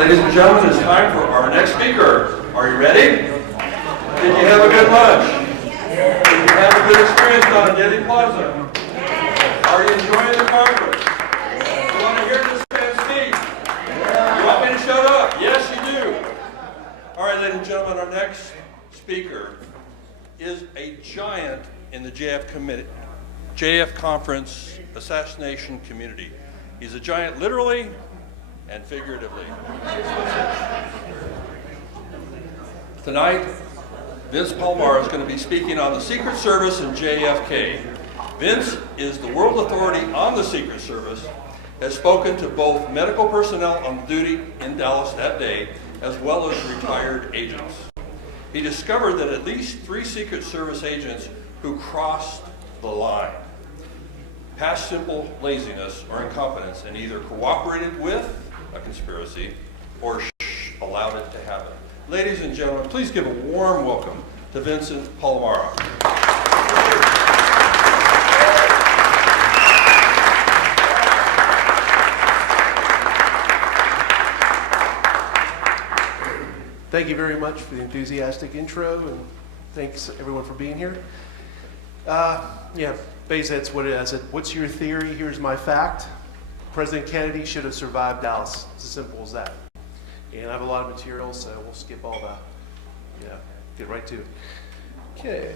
ladies and gentlemen, it's time for our next speaker. Are you ready? Did you have a good lunch? Did you have a good experience down at Getty Plaza? Are you enjoying the conference? You want to hear this man speak? You want me to shut up? Yes, you do. All right, ladies and gentlemen, our next speaker is a giant in the JF Conference assassination community. He's a giant literally and figuratively. Tonight, Vince Palamara is going to be speaking on the Secret Service and JFK. Vince is the world authority on the Secret Service, has spoken to both medical personnel on duty in Dallas that day, as well as retired agents. He discovered that at least 3 Secret Service agents who crossed the line, past simple laziness or incompetence, and either cooperated with a conspiracy or allowed it to happen. Ladies and gentlemen, please give a warm welcome to Vincent Palamara. Thank you very much for the enthusiastic intro, and thanks everyone for being here. Basically that's what it is. What's your theory? Here's my fact. President Kennedy should have survived Dallas. It's as simple as that. And I have a lot of material, so we'll skip all that. Get right to it. Okay.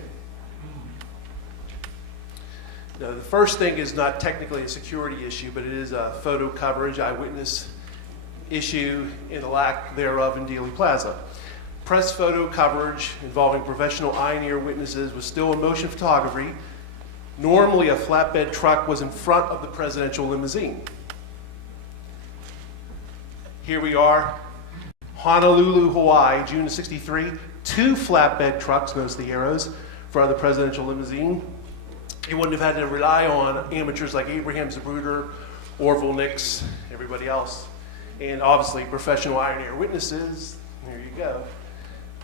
Now, the first thing is not technically a security issue, but it is a photo coverage, eyewitness issue, and the lack thereof in Dealey Plaza. Press photo coverage involving professional eye and ear witnesses was still in motion photography. Normally, a flatbed truck was in front of the presidential limousine. Here we are, Honolulu, Hawaii, June of '63. 2 flatbed trucks, notice the arrows, in front of the presidential limousine. You wouldn't have had to rely on amateurs like Abraham Zapruder, Orville Nix, everybody else. And obviously, professional eye and ear witnesses. There you go.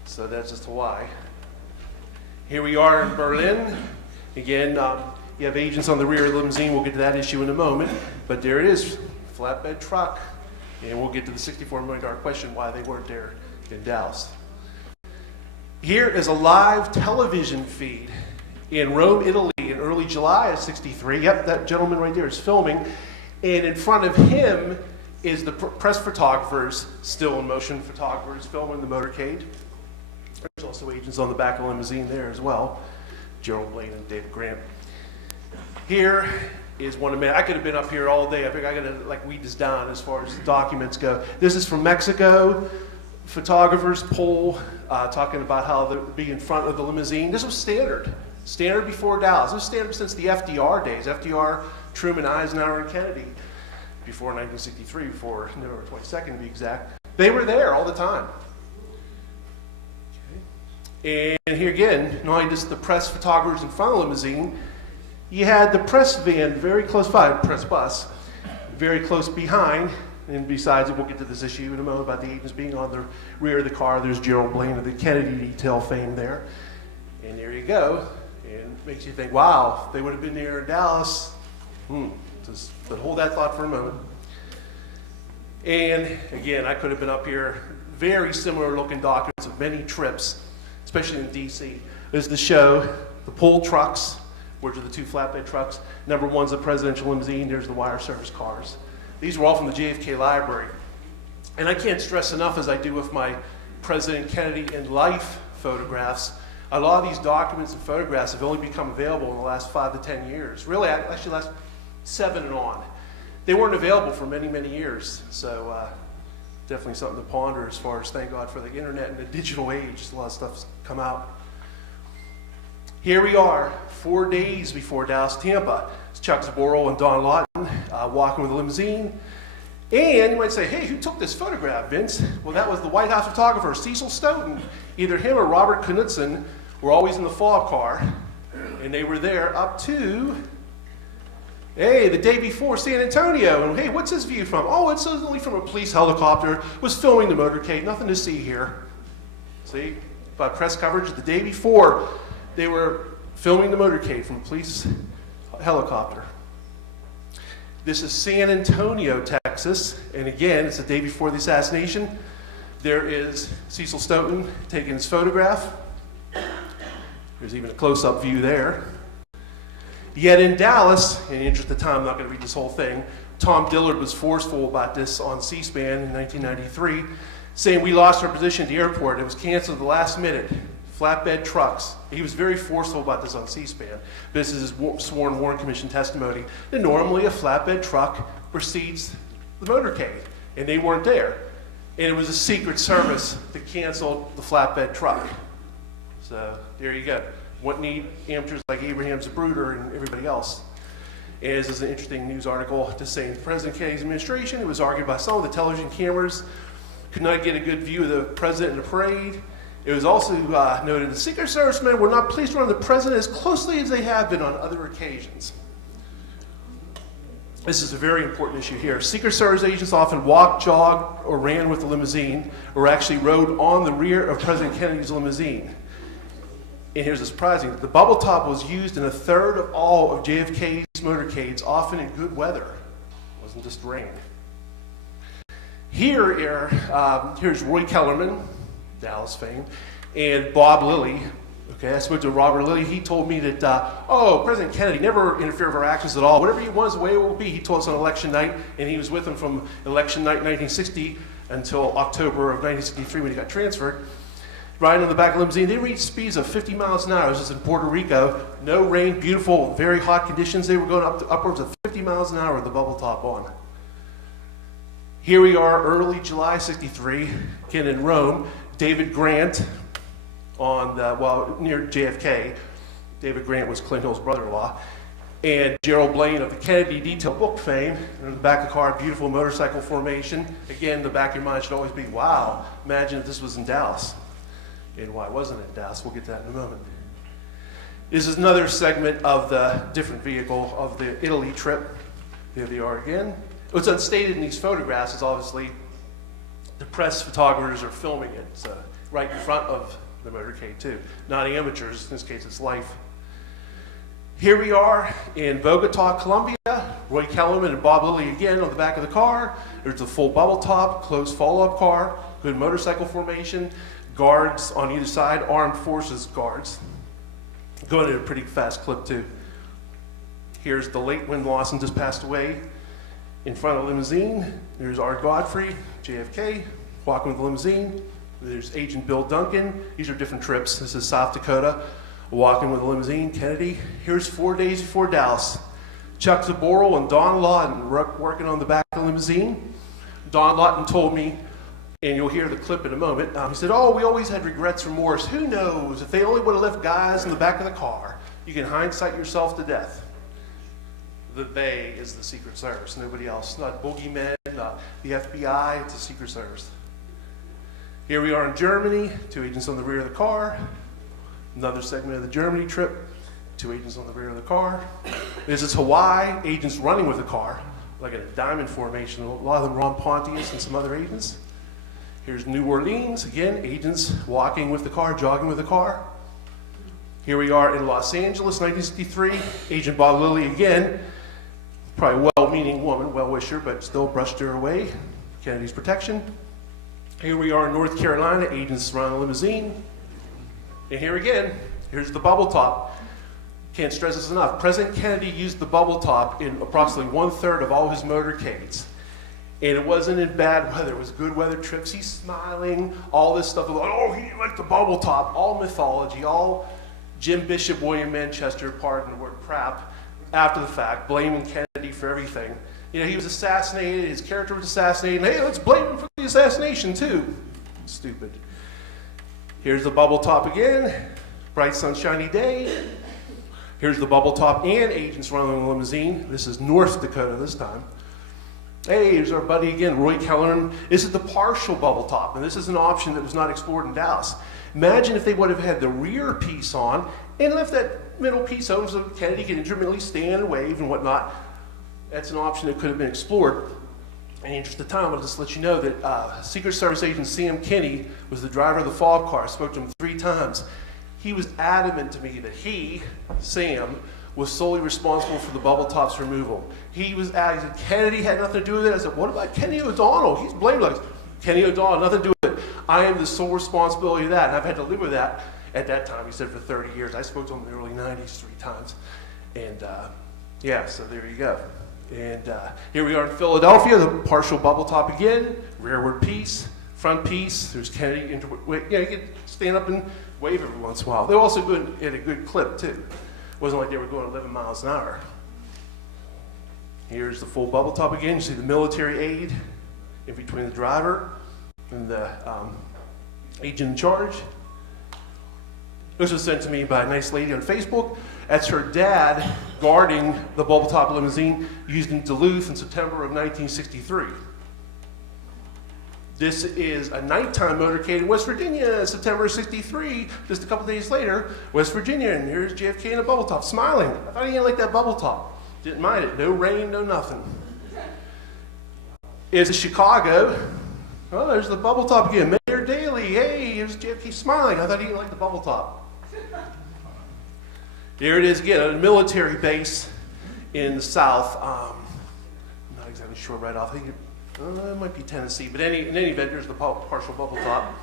So that's just Hawaii. Here we are in Berlin. Again, you have agents on the rear of the limousine. We'll get to that issue in a moment. But there it is, flatbed truck. And we'll get to the $64 million question why they weren't there in Dallas. Here is a live television feed in Rome, Italy in early July of '63. Yep, that gentleman right there is filming. And in front of him is the press photographers, still in motion photographers, filming the motorcade. There's also agents on the back of the limousine there as well, Gerald Blaine and David Grant. Here is one of many. I could have been up here all day. I think I got to weed this down as far as documents go. This is from Mexico. Photographers poll talking about how they'll be in front of the limousine. This was standard before Dallas. This was standard since the FDR days. FDR, Truman, Eisenhower, and Kennedy. Before 1963, before November 22nd to be exact. They were there all the time. Okay. And here again, not only just the press photographers in front of the limousine, you had the press van very close by, press bus, very close behind. And besides, we'll get to this issue in a moment about the agents being on the rear of the car. There's Gerald Blaine of the Kennedy detail fame there. And there you go. And it makes you think, wow, they would have been there in Dallas. But hold that thought for a moment. And again, I could have been up here. Very similar looking documents of many trips, especially in DC. There's the show, the pull trucks, which are the 2 flatbed trucks. Number 1's the presidential limousine. There's the wire service cars. These were all from the JFK library. And I can't stress enough, as I do with my President Kennedy in life photographs, a lot of these documents and photographs have only become available in the last 5 to 10 years. Really, actually last 7 and on. They weren't available for many, many years. So definitely something to ponder as far as thank God for the internet and the digital age. A lot of stuff's come out. Here we are, 4 days before Dallas, Tampa. It's Chuck Zboril and Don Lawton walking with a limousine. And you might say, hey, who took this photograph, Vince? Well, that was the White House photographer, Cecil Stoughton. Either him or Robert Knudsen were always in the fob car. And they were there up to, the day before San Antonio. And hey, what's his view from? Oh, it's only from a police helicopter. Was filming the motorcade. Nothing to see here. See, by press coverage the day before, they were filming the motorcade from a police helicopter. This is San Antonio, Texas. Texas. And again, it's the day before the assassination. There is Cecil Stoughton taking his photograph. There's even a close-up view there. Yet in Dallas, in the interest of time, I'm not going to read this whole thing, Tom Dillard was forceful about this on C-SPAN in 1993, saying we lost our position at the airport. It was canceled at the last minute. Flatbed trucks. He was very forceful about this on C-SPAN. This is his sworn Warren Commission testimony that normally a flatbed truck precedes the motorcade, and they weren't there. And it was a Secret Service that canceled the flatbed truck. So there you go. What need amateurs like Abraham Zapruder and everybody else? And this is an interesting news article to say in President Kennedy's administration, it was argued by some of the television cameras could not get a good view of the president in the parade. It was also noted the Secret Service men were not pleased around the president as closely as they have been on other occasions. This is a very important issue here. Secret Service agents often walked, jogged, or ran with the limousine, or actually rode on the rear of President Kennedy's limousine. And here's the surprising, the bubble top was used in a third of all of JFK's motorcades, often in good weather. It wasn't just rain. Here's Roy Kellerman, Dallas fame, and Bob Lilly. Okay, I spoke to Robert Lilly. He told me that, President Kennedy never interfered with our actions at all. Whatever he wants, the way it will be. He told us on election night, and he was with him from election night 1960 until October of 1963 when he got transferred. Riding on the back of the limousine, they reached speeds of 50 miles an hour. This is in Puerto Rico. No rain, beautiful, very hot conditions. They were going up to upwards of 50 miles an hour with the bubble top on. Here we are, early July 63, again in Rome. David Grant near JFK. David Grant was Clint Hill's brother-in-law. And Gerald Blaine of the Kennedy Detail Book fame. And in the back of the car, beautiful motorcycle formation. Again, the back of your mind should always be, wow, imagine if this was in Dallas. And why wasn't it in Dallas? We'll get to that in a moment. This is another segment of the different vehicle of the Italy trip. There they are again. What's unstated in these photographs is obviously the press photographers are filming it. So right in front of the motorcade too. Not amateurs, in this case it's life. Here we are in Bogota, Colombia. Roy Kellerman and Bob Lilly again on the back of the car. There's a full bubble top, closed follow-up car, good motorcycle formation. Guards on either side, armed forces guards. Going at a pretty fast clip too. Here's the late when Lawson just passed away in front of the limousine. There's Art Godfrey, JFK, walking with the limousine. There's Agent Bill Duncan. These are different trips. This is South Dakota, walking with the limousine. Kennedy. Here's 4 days before Dallas. Chuck Zaboral and Don Lawton working on the back of the limousine. Don Lawton told me, and you'll hear the clip in a moment. He said, we always had regrets, remorse. Who knows? If they only would have left guys in the back of the car, you can hindsight yourself to death. The they is the Secret Service, nobody else. Not boogeymen, not the FBI, it's the Secret Service. Here we are in Germany, 2 agents on the rear of the car. Another segment of the Germany trip, 2 agents on the rear of the car. This is Hawaii, agents running with the car, like a diamond formation. A lot of them Ron Pontius and some other agents. Here's New Orleans, again, agents walking with the car, jogging with the car. Here we are in Los Angeles, 1963. Agent Bob Lilly again, probably a well-meaning woman, well-wisher, but still brushed her away. Kennedy's protection. Here we are in North Carolina, agents around a limousine. And here again, here's the bubble top. Can't stress this enough. President Kennedy used the bubble top in approximately 1/3 of all his motorcades. And it wasn't in bad weather, it was good weather trips. He's smiling, all this stuff. Like, he didn't like the bubble top. All mythology, all Jim Bishop, William Manchester, pardon the word crap, after the fact, blaming Kennedy for everything. He was assassinated, his character was assassinated, and hey, let's blame him for the assassination too. Stupid. Here's the bubble top again, bright sunshiny day. Here's the bubble top and agents running the limousine. This is North Dakota this time. Hey, here's our buddy again, Roy Kellerman. This is the partial bubble top, and this is an option that was not explored in Dallas. Imagine if they would have had the rear piece on and left that middle piece open so Kennedy could intermittently stand and wave and whatnot. That's an option that could have been explored. In the interest of time, I'll just let you know that Secret Service agent Sam Kinney was the driver of the FOB car. I spoke to him 3 times. He was adamant to me that he, Sam, was solely responsible for the bubble top's removal. He said Kennedy had nothing to do with it. I said, what about Kenny O'Donnell? He's blamed. Like, Kenny O'Donnell, nothing to do with it. I am the sole responsibility of that, and I've had to live with that at that time. He said for 30 years. I spoke to him in the early 90s 3 times. And yeah, so there you go. And here we are in Philadelphia, the partial bubble top again, rearward piece, front piece. There's Kennedy. You can stand up and wave every once in a while. They're also good at a good clip, too. It wasn't like they were going 11 miles an hour. Here's the full bubble top again. You see the military aid in between the driver and the agent in charge. This was sent to me by a nice lady on Facebook. That's her dad guarding the bubble top limousine used in Duluth in September of 1963. This is a nighttime motorcade in West Virginia, September of 63, just a couple days later, West Virginia, and here's JFK in a bubble top, smiling. I thought he didn't like that bubble top. Didn't mind it, no rain, no nothing. It's Chicago. Oh, there's the bubble top again. Mayor Daley, hey, here's JFK smiling. I thought he didn't like the bubble top. Here it is again, a military base in the South. I'm not exactly sure right off. I think it might be Tennessee, but in any event, there's the partial bubble top.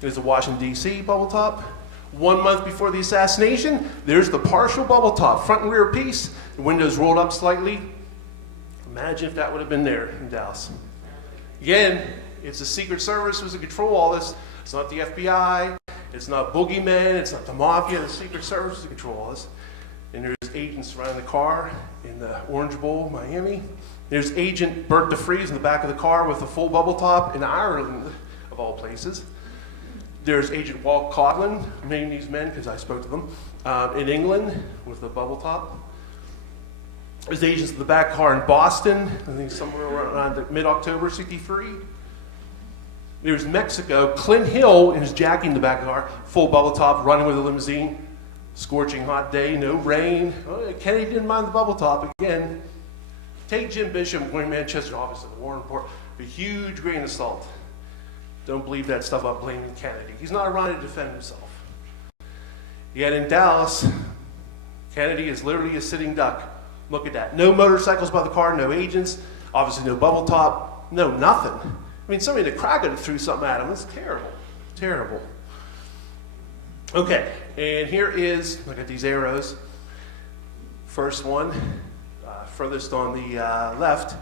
There's the Washington, D.C. bubble top. 1 month before the assassination, there's the partial bubble top, front and rear piece, the windows rolled up slightly. Imagine if that would have been there in Dallas. Again, it's the Secret Service who's in control of all this. It's not the FBI. It's not boogeymen, it's not the mafia, the Secret Service is in control of this. And there's agents surrounding the car in the Orange Bowl, Miami. There's Agent Bert DeFries in the back of the car with the full bubble top in Ireland, of all places. There's Agent Walt Coughlin, naming these men because I spoke to them, in England with the bubble top. There's agents in the back car in Boston, I think somewhere around mid-October, 63. There's Mexico, Clint Hill in his Jackie in the back of the car, full bubble top, running with a limousine, scorching hot day, no rain. Oh, Kennedy didn't mind the bubble top again. Take Jim Bishop going to Manchester office of the War Report, a huge grain of salt. Don't believe that stuff about blaming Kennedy. He's not around to defend himself. Yet in Dallas, Kennedy is literally a sitting duck. Look at that. No motorcycles by the car, no agents, obviously no bubble top, no nothing. I mean, somebody in the crowd could have threw something at him. It's terrible, terrible. Okay, and here is, look at these arrows. First one, furthest on the left,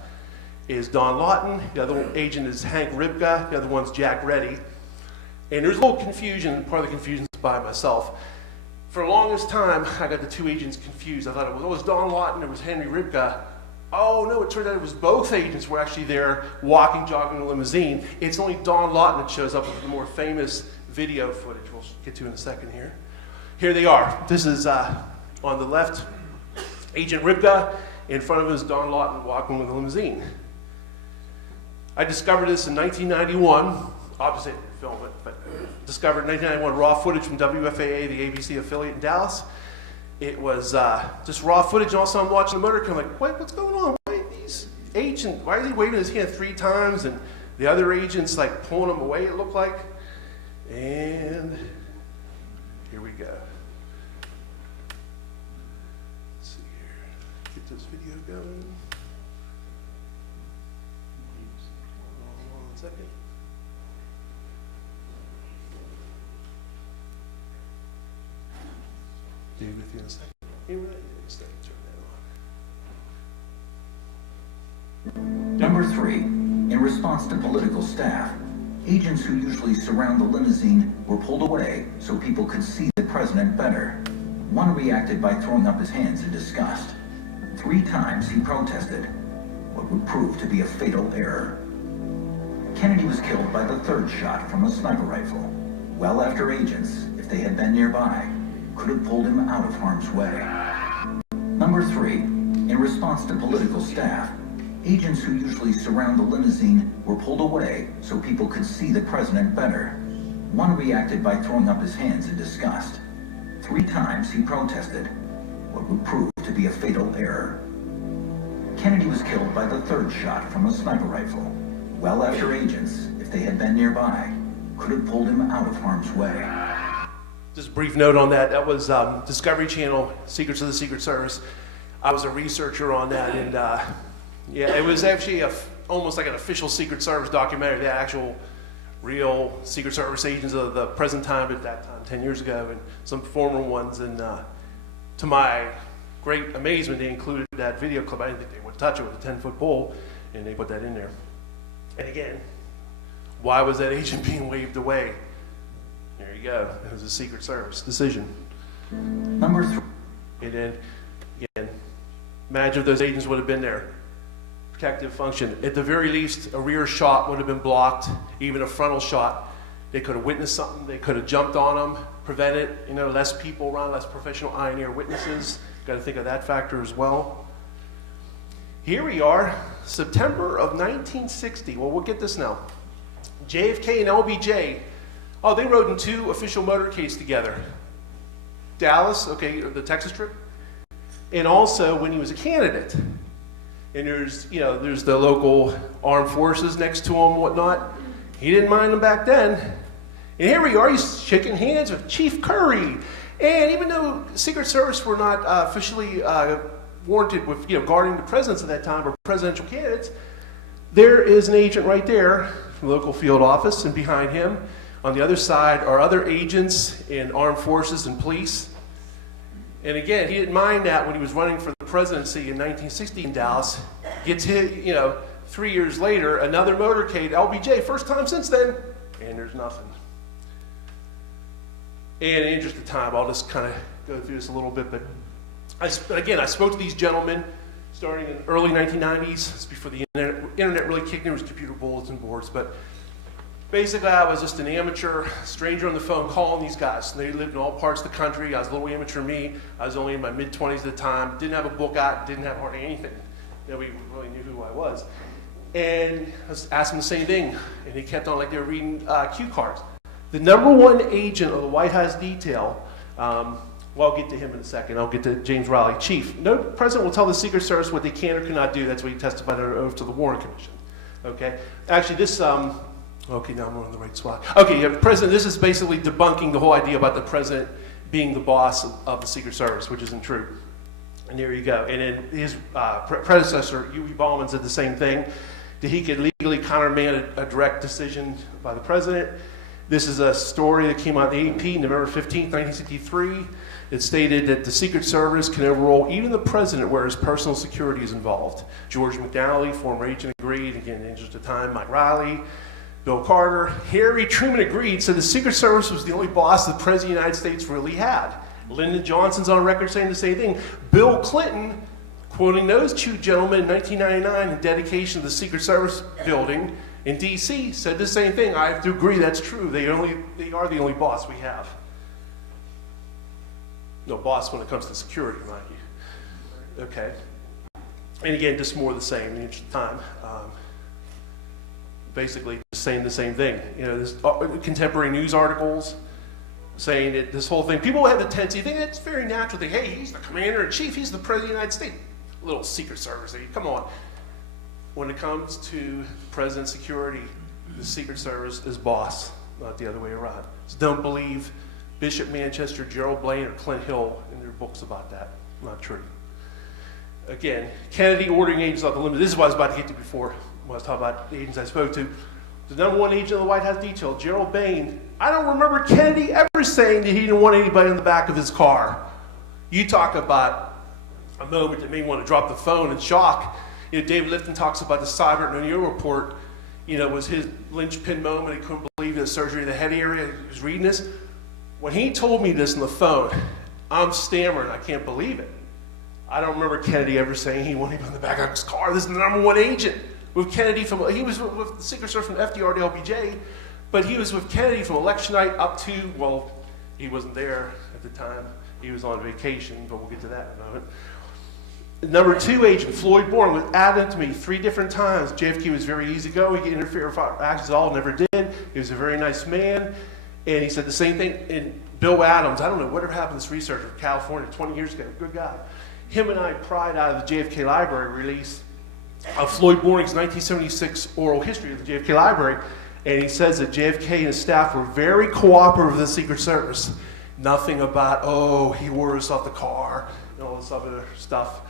is Don Lawton. The other agent is Hank Ribka. The other one's Jack Reddy. And there's a little confusion, and part of the confusion is by myself. For the longest time, I got the two agents confused. I thought it was Don Lawton, it was Henry Ribka. Oh no, it turned out it was both agents were actually there walking, jogging the limousine. It's only Don Lawton that shows up with the more famous video footage we'll get to in a second here. Here they are. This is on the left, Agent Ribka. In front of him is Don Lawton walking with the limousine. I discovered this in 1991. Obviously, I didn't film it, but discovered in 1991 raw footage from WFAA, the ABC affiliate in Dallas. It was just raw footage, and also I'm watching the motor. I'm like, what's going on? Why are these agents, why is he waving his hand 3 times, and the other agents like pulling him away, it looked like. And here we go. Let's see here. Get this video going. One second. Be with you in a second. Number 3, in response to political staff, agents who usually surround the limousine were pulled away so people could see the president better. One reacted by throwing up his hands in disgust. 3 times he protested, what would prove to be a fatal error. Kennedy was killed by the 3rd shot from a sniper rifle, well after agents, if they had been nearby, could have pulled him out of harm's way. Number 3, in response to political staff, agents who usually surround the limousine were pulled away so people could see the president better. One reacted by throwing up his hands in disgust. 3 times he protested, what would prove to be a fatal error. Kennedy was killed by the 3rd shot from a sniper rifle, well after agents, if they had been nearby, could have pulled him out of harm's way. Just a brief note on that. That was Discovery Channel, Secrets of the Secret Service. I was a researcher on that, and yeah, it was actually almost like an official Secret Service documentary. The actual, real Secret Service agents of the present time at that time, 10 years ago, and some former ones. And to my great amazement, they included that video clip. I didn't think they would touch it with a 10-foot pole, and they put that in there. And again, why was that agent being waved away? There you go. It was a Secret Service decision. Number 3. And then, again, imagine if those agents would have been there. Protective function. At the very least, a rear shot would have been blocked, even a frontal shot. They could have witnessed something. They could have jumped on them, prevented, less people around, less professional eye and ear witnesses. Got to think of that factor as well. Here we are, September of 1960. Well, we'll get this now. JFK and LBJ, they rode in 2 official motorcades together. Dallas, the Texas trip, and also when he was a candidate. And there's the local armed forces next to him and whatnot. He didn't mind them back then. And here we are, he's shaking hands with Chief Curry. And even though Secret Service were not officially warranted with guarding the presidents at that time or presidential candidates, there is an agent right there from the local field office, and behind him on the other side are other agents in armed forces and police. And again, he didn't mind that when he was running for the presidency in 1960 in Dallas. Gets hit, 3 years later, another motorcade, LBJ, first time since then, and there's nothing. And in the interest of time, I'll just kind of go through this a little bit, but I spoke to these gentlemen starting in the early 1990s. It's before the internet really kicked in. There was computer bulletin boards, but basically I was just an amateur stranger on the phone calling these guys. They lived in all parts of the country. I was a little amateur me. I was only in my mid-20s at the time. Didn't have a book out. Didn't have hardly anything. Nobody really knew who I was. And I was asking the same thing, and they kept on like they were reading cue cards. The #1 agent of the White House detail, I'll get to him in a second. I'll get to James Riley. Chief, no president will tell the Secret Service what they can or cannot do. That's what he testified under oath to the Warren Commission. Okay? Actually, this, okay, now I'm on the right spot. Okay, you have president. This is basically debunking the whole idea about the president being the boss of the Secret Service, which isn't true. And there you go. And then his predecessor, Huey Ballman, said the same thing, that he could legally countermand a direct decision by the president. This is a story that came out in the AP, November 15, 1963. It stated that the Secret Service can overrule even the president where his personal security is involved. George McNally, former agent, agreed. Again, in the interest of time, Mike Riley, Bill Carter. Harry Truman agreed, said the Secret Service was the only boss the President of the United States really had. Lyndon Johnson's on record saying the same thing. Bill Clinton, quoting those 2 gentlemen in 1999 in dedication of the Secret Service building in D.C., said the same thing. I have to agree, that's true. They are the only boss we have. No boss when it comes to security, mind you. Okay. And again, just more of the same in the interest of time. Basically, just saying the same thing. There's contemporary news articles saying that this whole thing, people have the tendency, think it's very natural. Think, hey, he's the commander-in-chief, he's the president of the United States. Little Secret Service, come on. When it comes to president security, the Secret Service is boss, not the other way around. So don't believe Bishop Manchester, Gerald Blaine, or Clint Hill in their books about that. Not true. Again, Kennedy ordering agents off the limit. This is what I was about to get to before when I was talking about the agents I spoke to. The #1 agent of the White House detail, Gerald Bain. I don't remember Kennedy ever saying that he didn't want anybody in the back of his car. You talk about a moment that made me want to drop the phone in shock. David Lifton talks about the Seibert and O'Neill report, was his linchpin moment. He couldn't believe the surgery of the head area. He was reading this. When he told me this on the phone, I'm stammering. I can't believe it. I don't remember Kennedy ever saying he wanted him in the back of his car. This is the #1 agent. With Kennedy he was with the Secret Service from FDR to LBJ, but he was with Kennedy from election night up to, well, he wasn't there at the time. He was on vacation, but we'll get to that in a moment. #2 agent, Floyd Bourne, was adamant to me 3 different times. JFK was very easygoing. He could interfere with our actions at all, never did. He was a very nice man. And he said the same thing. And Bill Adams, I don't know whatever happened to this researcher from California 20 years ago, good guy. Him and I pried out of the JFK Library release of Floyd Bourning's 1976 oral history of the JFK Library. And he says that JFK and his staff were very cooperative with the Secret Service. Nothing about, oh, he wore us off the car, and all this other stuff.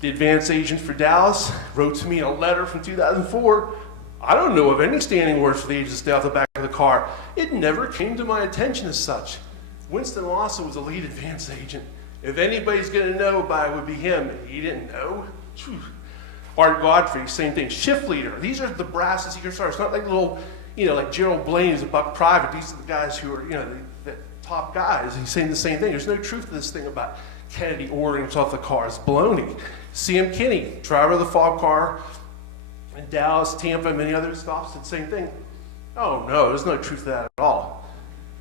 The advance agent for Dallas wrote to me a letter from 2004. I don't know of any standing orders for the agent to stay off the back of the car. It never came to my attention as such. Winston Lawson was the lead advance agent. If anybody's going to know about it, would be him. He didn't know. Whew. Art Godfrey, same thing. Shift leader. These are the brass and secret stars. It's not like little, like Gerald Blaine is a buck private. These are the guys who are, the top guys. He's saying the same thing. There's no truth to this thing about Kennedy ordering us off the car. It's baloney. C.M. Kinney, driver of the FOB car in Dallas, Tampa, and many other stops, said the same thing. Oh no, there's no truth to that at all.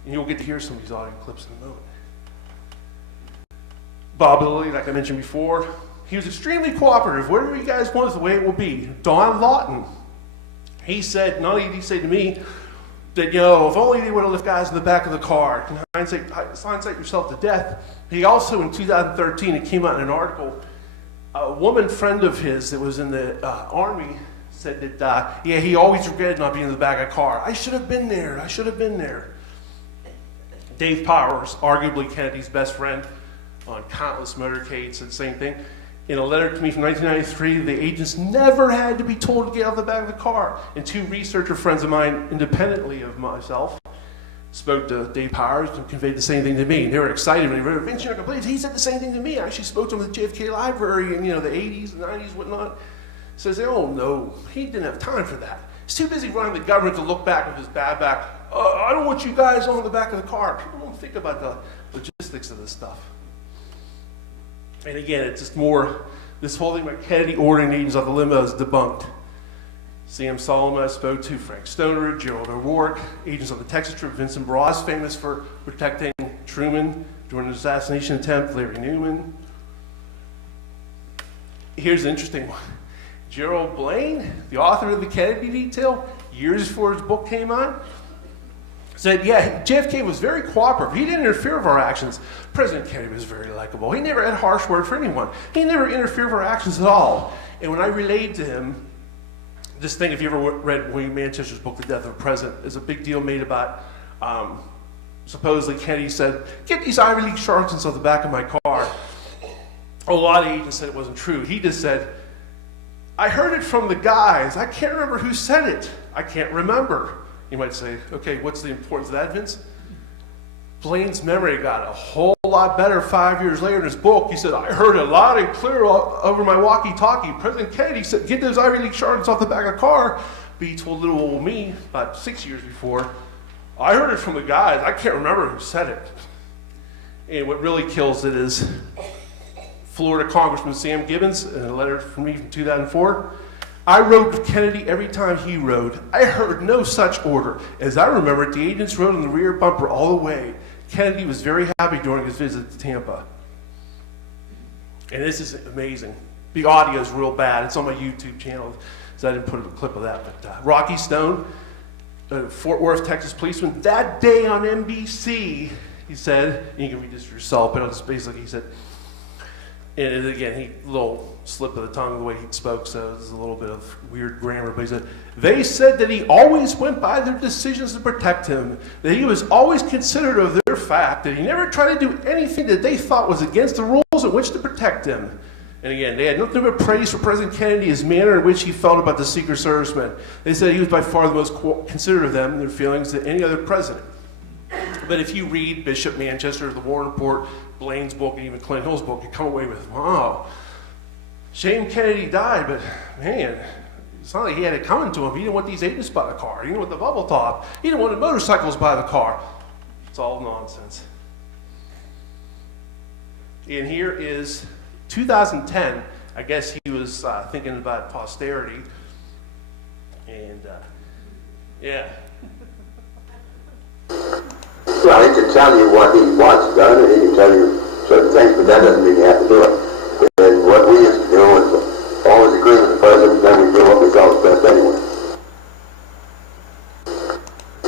And you'll get to hear some of these audio clips in a moment. Bob Lilly, like I mentioned before, he was extremely cooperative. Whatever you guys want is the way it will be. Don Lawton, he said, not only did he say to me that, if only they would have left guys in the back of the car, in hindsight yourself to death. He also, in 2013, it came out in an article, a woman friend of his that was in the Army said that, he always regretted not being in the back of the car. I should have been there. Dave Powers, arguably Kennedy's best friend on countless motorcades, said the same thing. In a letter to me from 1993, the agents never had to be told to get out of the back of the car. And two researcher friends of mine, independently of myself, spoke to Dave Powers and conveyed the same thing to me. And they were excited when they read it. Vince, you're not going to believe he said the same thing to me. I actually spoke to him at the JFK library in the 80s, the 90s, whatnot. Says, oh no, he didn't have time for that. He's too busy running the government to look back with his bad back. I don't want you guys on the back of the car. People don't think about the logistics of this stuff. And again, it's just more, this whole thing about Kennedy ordering agents off the limo is debunked. Sam Solomon I spoke to, Frank Stoner, Gerald O'Rourke, agents on the Texas trip, Vincent Barras, famous for protecting Truman during the assassination attempt, Larry Newman. Here's an interesting one. Gerald Blaine, the author of the Kennedy Detail, years before his book came out, said, JFK was very cooperative. He didn't interfere with our actions. President Kennedy was very likable. He never had a harsh word for anyone. He never interfered with our actions at all. And when I relayed to him, this thing, if you ever read William Manchester's book, The Death of a President, is a big deal made about, supposedly Kennedy said, get these Ivy League charlatans off the back of my car. A lot of agents said it wasn't true. He just said, I heard it from the guys. I can't remember who said it. I can't remember. You might say, okay, what's the importance of that, Vince? Blaine's memory got a whole lot better 5 years later in his book. He said, I heard it loud and clear over my walkie-talkie. President Kennedy said, get those Ivy League charlatans off the back of the car. But he told little old me about 6 years before, I heard it from the guys. I can't remember who said it. And what really kills it is Florida Congressman Sam Gibbons, in a letter from me from 2004, I rode with Kennedy every time he rode. I heard no such order. As I remember it, the agents rode on the rear bumper all the way. Kennedy was very happy during his visit to Tampa. And this is amazing. The audio is real bad. It's on my YouTube channel, so I didn't put a clip of that. But Rocky Stone, Fort Worth, Texas policeman, that day on NBC, he said, and you can read this for yourself, but it's basically, he said, and again, a little slip of the tongue the way he spoke, so there's a little bit of weird grammar, but he said, they said that he always went by their decisions to protect him, that he was always considerate of their fact, that he never tried to do anything that they thought was against the rules in which to protect him. And again, they had nothing but praise for President Kennedy, his manner in which he felt about the Secret Service men. They said he was by far the most considerate of them and their feelings than any other president. But if you read Bishop Manchester, the Warren Report, Blaine's book, and even Clint Hill's book, you come away with, wow, shame Kennedy died, but man, it's not like he had it coming to him. He didn't want these agents by the car. He didn't want the bubble top. He didn't want the motorcycles by the car. It's all nonsense. And here is 2010. I guess he was thinking about posterity. And yeah. Well, he can tell you what he wants done, and he can tell you certain things, but that doesn't mean you have to do it. And what we used to do was always agree with the president, then we do what we felt best anyway.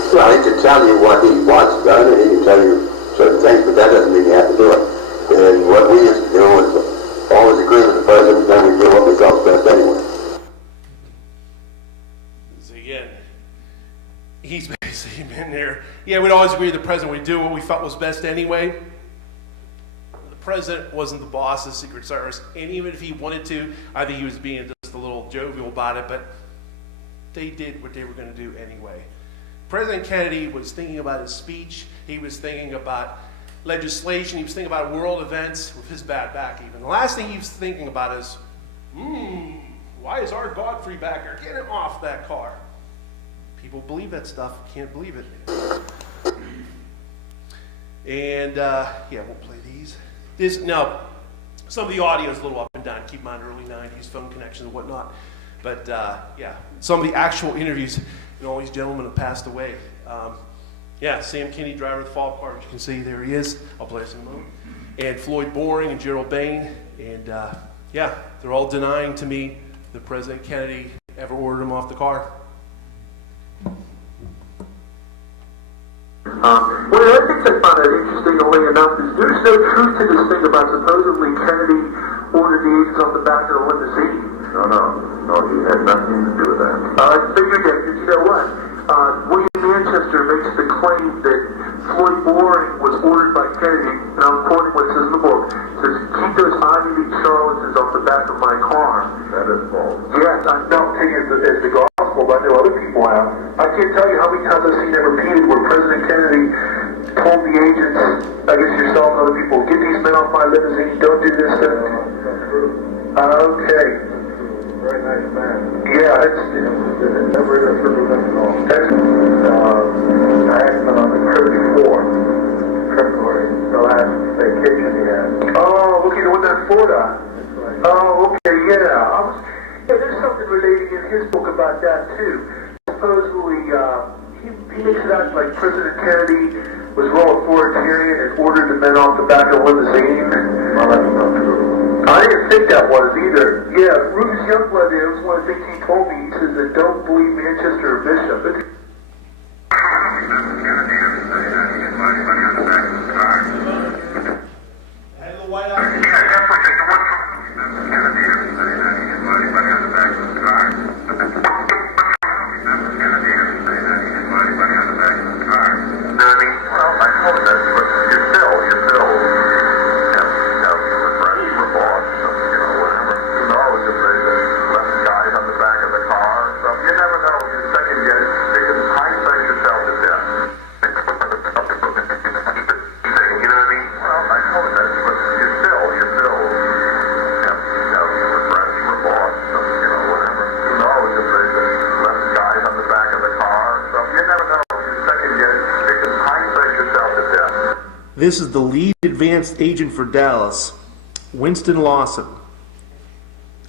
Well, he can tell you what he wants done, and he can tell you certain things, but that doesn't mean you have to do it. And what we used to do was always agree with the president, then we do what we felt best anyway. So again, he's see him in there. Yeah, we'd always agree with the president. We'd do what we felt was best anyway. The president wasn't the boss of the Secret Service, and even if he wanted to, I think he was being just a little jovial about it, but they did what they were going to do anyway. President Kennedy was thinking about his speech. He was thinking about legislation. He was thinking about world events with his bad back even. The last thing he was thinking about is, why is our Godfrey back there? Get him off that car. People believe that stuff. Can't believe it. And yeah, we'll play these. Now, some of the audio is a little up and down. Keep in mind, early 90s, phone connections and whatnot. But yeah, some of the actual interviews, all these gentlemen have passed away. Yeah, Sam Kinney, driver of the fall car, as you can see, there he is. I'll play this in a moment. And Floyd Boring and Gerald Bain. And yeah, they're all denying to me that President Kennedy ever ordered him off the car. What I think I found out interestingly enough is there's no truth to this thing about supposedly Kennedy ordered the agents off the back of the limousine. No, he had nothing to do with that. I figured that, because you know what? William Manchester makes the claim that Floyd Boring was ordered by Kennedy, and I'm quoting what it says in the book, it says, keep those Ivy League charlatans off the back of my car. That is false. Yes, I'm not taking it as the gospel, but I know other people have. I can't tell you how many times I've seen that repeated where President Kennedy told the agents, I guess yourself and other people, get these men off my limousine, don't do this. Okay. Very nice man. Yeah, it's... Never interfered with him at all. That's... I had been on the trip before. February, the last vacation he had. Oh, okay, the one in Florida. That's right. Oh, okay, yeah. Yeah, there's something relating in his book about that, too. Supposedly, he makes it out like President Kennedy was real authoritarian and ordered the men off the back of the limousine. Well, that's not true. I didn't think that was either. Yeah, Rufus Youngblood, it was one of the things he told me. He says that don't believe Manchester or Bishop. And the White House. This is the lead advanced agent for Dallas, Winston Lawson.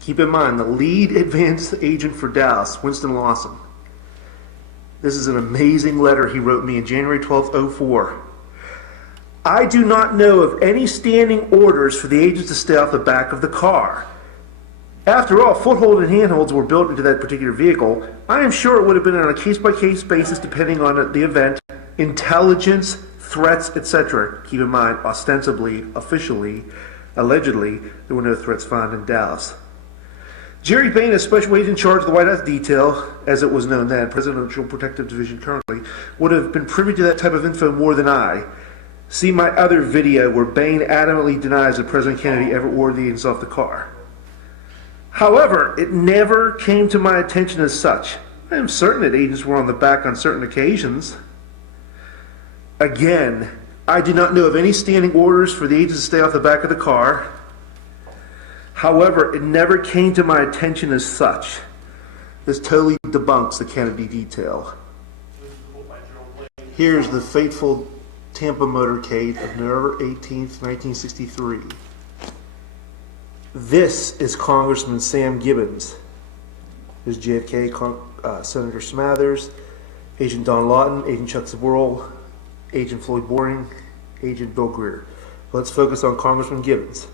Keep in mind, the lead advanced agent for Dallas, Winston Lawson. This is an amazing letter he wrote me in January 12th, 2004. I do not know of any standing orders for the agents to stay off the back of the car. After all, foothold and handholds were built into that particular vehicle. I am sure it would have been on a case-by-case basis depending on the event, intelligence, threats, etc. Keep in mind, ostensibly, officially, allegedly, there were no threats found in Dallas. Jerry Bain, a special agent in charge of the White House detail, as it was known then, Presidential Protective Division currently, would have been privy to that type of info more than I. See my other video where Bain adamantly denies that President Kennedy ever ordered the agents off the car. However, it never came to my attention as such. I am certain that agents were on the back on certain occasions. Again, I do not know of any standing orders for the agents to stay off the back of the car. However, it never came to my attention as such. This totally debunks the Kennedy detail. Here's the fateful Tampa motorcade of November 18th, 1963. This is Congressman Sam Gibbons. There's JFK, Senator Smathers, Agent Don Lawton, Agent Chuck Zaboril, Agent Floyd Boring, Agent Bill Greer. Let's focus on Congressman Gibbons.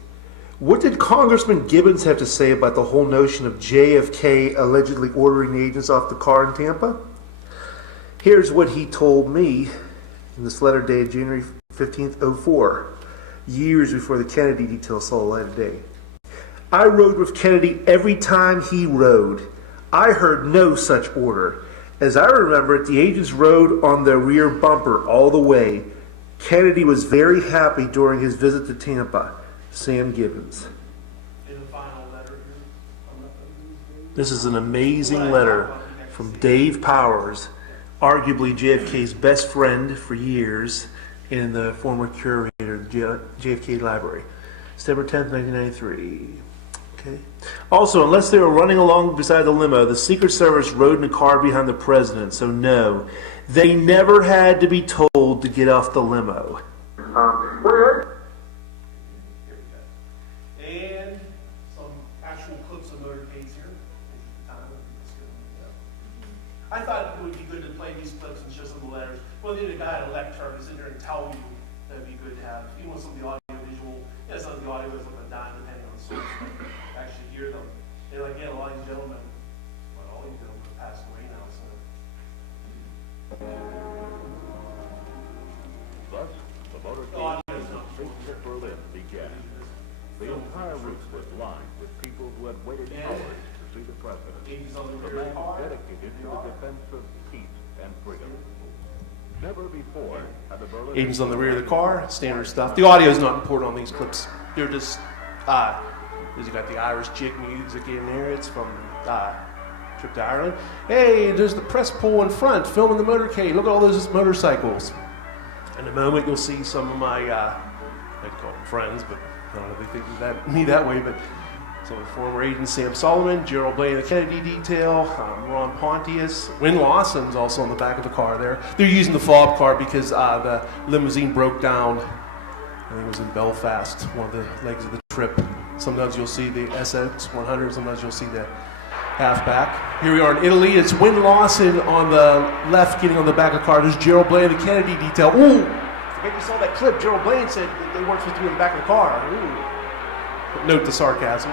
What did Congressman Gibbons have to say about the whole notion of JFK allegedly ordering the agents off the car in Tampa? Here's what he told me in this letter dated January 15th, 2004, years before the Kennedy detail saw the light of day. I rode with Kennedy every time he rode. I heard no such order. As I remember it, the agents rode on the rear bumper all the way. Kennedy was very happy during his visit to Tampa. Sam Gibbons. This is an amazing letter from Dave Powers, arguably JFK's best friend for years and the former curator of the JFK Library. September 10th, 1993. Okay. Also, unless they were running along beside the limo, the Secret Service rode in a car behind the president. So no, they never had to be told to get off the limo. And some actual clips of motorcades here. I thought it would be good to play these clips and show some of the letters. Well, the other guy had a lectern to sit there and tell you that'd be good to have. If you want some of the audio visual, yeah, some of the audio is like a dime depending on the source. Actually hear them. They're like, yeah, a lot of these gentlemen, well, all these gentlemen have passed away now, so. Thus, the motorcade streets of Berlin began. The entire route was lined with people who had waited hours to see the president, the man dedicated to the defense of peace and freedom. Never before had the Berlin Agents on the rear of the car, standard stuff. The audio is not important on these clips. They're just, you got the Irish jig music in there. It's from trip to Ireland. Hey, there's the press pool in front, filming the motorcade. Look at all those motorcycles. In a moment, you'll see some of my, I'd call them friends, but I don't know if they think of me that way, but some of the former agents, Sam Sullivan, Gerald Blaine of the Kennedy Detail, Ron Pontius, Win Lawson's also on the back of the car there. They're using the fob car because the limousine broke down. I think it was in Belfast, one of the legs of the trip. Sometimes you'll see the SX 100, sometimes you'll see the halfback. Here we are in Italy. It's Win Lawson on the left getting on the back of the car. There's Gerald Blaine of the Kennedy Detail. Ooh, forget you saw that clip. Gerald Blaine said that they weren't supposed to be in the back of the car. Ooh. Note the sarcasm.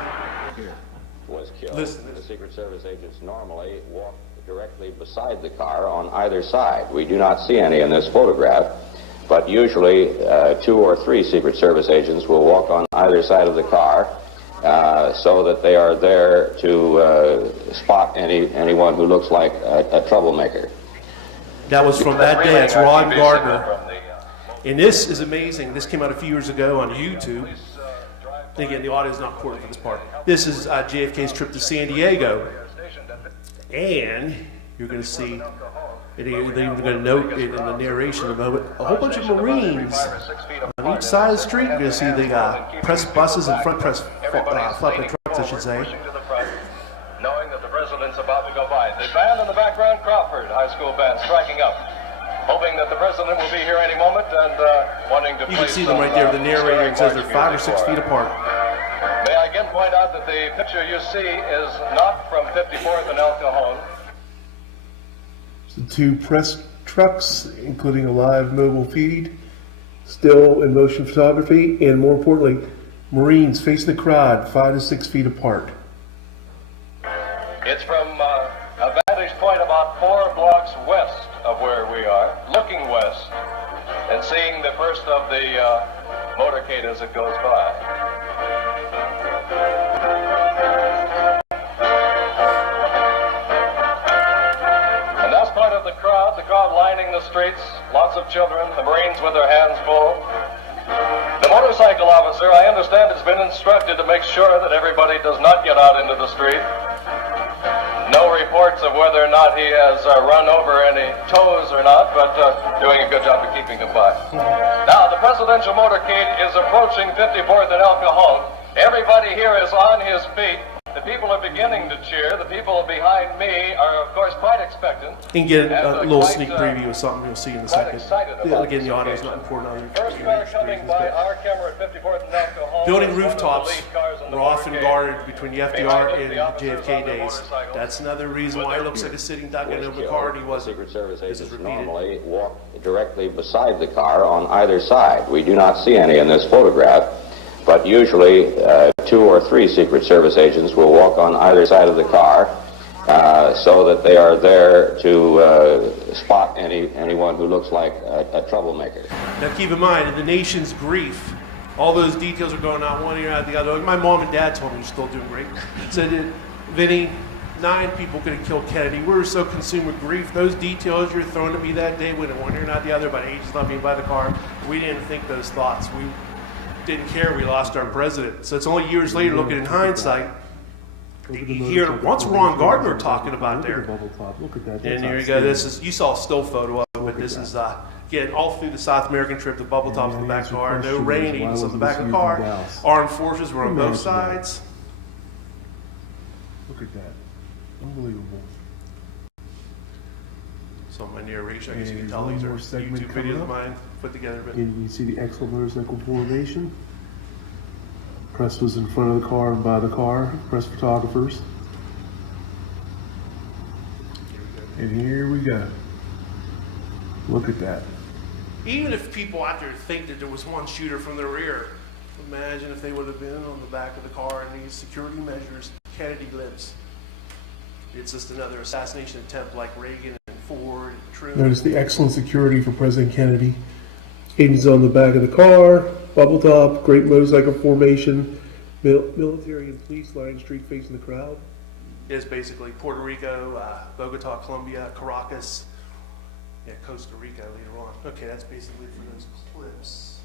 Was killed. Listen. The Secret Service agents normally walk directly beside the car on either side. We do not see any in this photograph, but usually 2 or 3 Secret Service agents will walk on either side of the car so that they are there to spot anyone who looks like a troublemaker. That was from that day. It's Ron Gardner. And this is amazing. This came out a few years ago on YouTube. And again, the audio is not important for this part. This is JFK's trip to San Diego. And you're going to see, they're even going to note it in the narration in a moment, a whole bunch of Marines on each side of the street. You're going to see the press buses and front press flatbed trucks, I should say. Knowing that the president's about to go by. The band in the background, Crawford High School band, striking up. Hoping that the president will be here any moment and wanting to You can see them right there. The narrator says they're 5 or 6 feet apart. May I again point out that the picture you see is not from 54th and El Cajon. The 2 press trucks, including a live mobile feed, still in motion photography, and more importantly, Marines facing the crowd 5 to 6 feet apart. It's from a vantage point about 4 blocks west of where we are, looking west and seeing the first of the motorcade as it goes by. And that's part of the crowd lining the streets, lots of children, the Marines with their hands full. The motorcycle officer, I understand, has been instructed to make sure that everybody does not get out into the street. No reports of whether or not he has run over any toes or not, but doing a good job of keeping them by. Now, the presidential motorcade is approaching 54th and El Cajon. Everybody here is on his feet. The people are beginning to cheer. The people behind me are, of course, quite expectant. And get a little sneak preview of something you'll see in a second. Again, the audio is not important. First car coming by our camera at 54th and El Cajon. Building rooftops were often guarded between the FDR and JFK days. That's another reason why it looks like a sitting duck in over the car, and he wasn't. Secret Service This is agents repeated. normally walk directly beside the car on either side. We do not see any in this photograph, but usually 2 or 3 Secret Service agents will walk on either side of the car so that they are there to spot anyone who looks like a troublemaker. Now keep in mind, in the nation's grief, all those details are going out one ear out the other. My mom and dad told me you're still doing great. Said, Vinny, 9 people could have killed Kennedy. We were so consumed with grief. Those details you're throwing at me that day, when one ear not the other, about agents not being by the car, we didn't think those thoughts. We didn't care we lost our president. So it's only years later, looking in hindsight, you hear what's Ron Gardner talking about there. And here you go. This is, you saw a still photo of it. This is again all through the South American trip. The bubble tops in the back of the car. No rain, agents on the back of the car. Armed forces were on both sides. Look at that. Unbelievable. So my narration, I guess you can tell these are YouTube videos of mine put together. But And you see the excellent motorcycle formation. Press was in front of the car and by the car. Press photographers. And here we go. Look at that. even if people out there think that there was one shooter from the rear, imagine if they would have been on the back of the car and these security measures. Kennedy lives. It's just another assassination attempt like Reagan and Ford and Truman. Notice the excellent security for President Kennedy. Agents on the back of the car, bubble top, great motorcycle formation, military and police lining street facing the crowd. It's basically Puerto Rico, Bogota, Colombia, Caracas, yeah, Costa Rica later on. Okay, that's basically for those clips.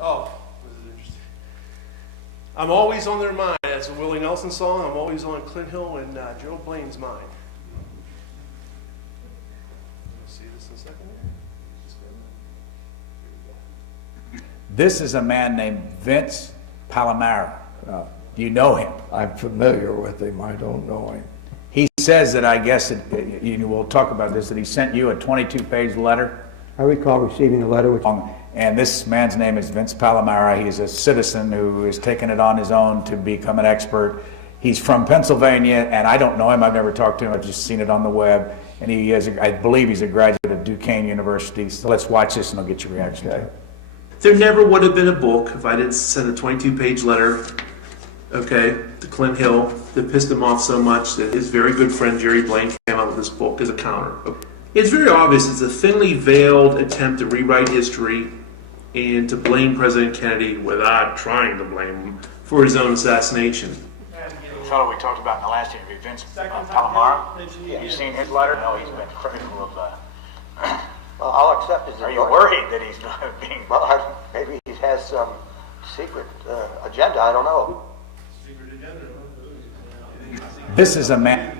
Oh, this is interesting. I'm always on their mind. That's a Willie Nelson song. I'm always on Clint Hill and Gerald Blaine's mind. See this in a second. This is a man named Vince Palamara. Do you know him? I'm familiar with him. I don't know him. He says that, I guess, we'll talk about this, that he sent you a 22-page letter. I recall receiving a letter which... And this man's name is Vince Palamara. He's a citizen who has taken it on his own to become an expert. He's from Pennsylvania, and I don't know him. I've never talked to him. I've just seen it on the web. And he is, I believe he's a graduate of Duquesne University. So let's watch this, and I'll get your reaction to it. There never would have been a book if I didn't send a 22-page letter, okay, to Clint Hill that pissed him off so much that his very good friend Jerry Blaine came out with this book as a counter. It's very obvious it's a thinly veiled attempt to rewrite history and to blame President Kennedy without trying to blame him for his own assassination. The fellow we talked about in the last interview, Vince Palamara, you seen his letter? No, he's been critical of Well, I'll accept his. Are you worried that he's being... Well, maybe he has some secret agenda, I don't know. Secret agenda? This is a man...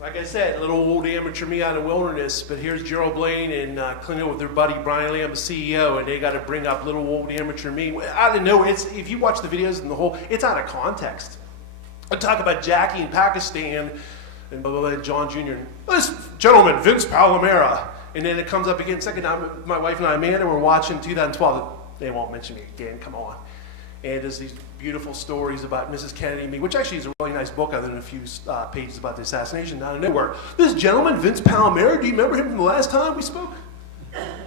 Like I said, little old amateur me out in the wilderness, but here's Gerald Blaine and Clint Hill with their buddy Brian Lamb, the CEO, and they got to bring up little old amateur me. I didn't know, if you watch the videos and the whole, it's out of context. I talk about Jackie in Pakistan and blah, blah, blah, and John Jr. This gentleman, Vince Palamara. And then it comes up again, second time, my wife and I, Amanda, were watching 2012. They won't mention me again, come on. And there's these beautiful stories about Mrs. Kennedy and me, which actually is a really nice book other than a few pages about the assassination out of nowhere. This gentleman, Vince Palamara, do you remember him from the last time we spoke?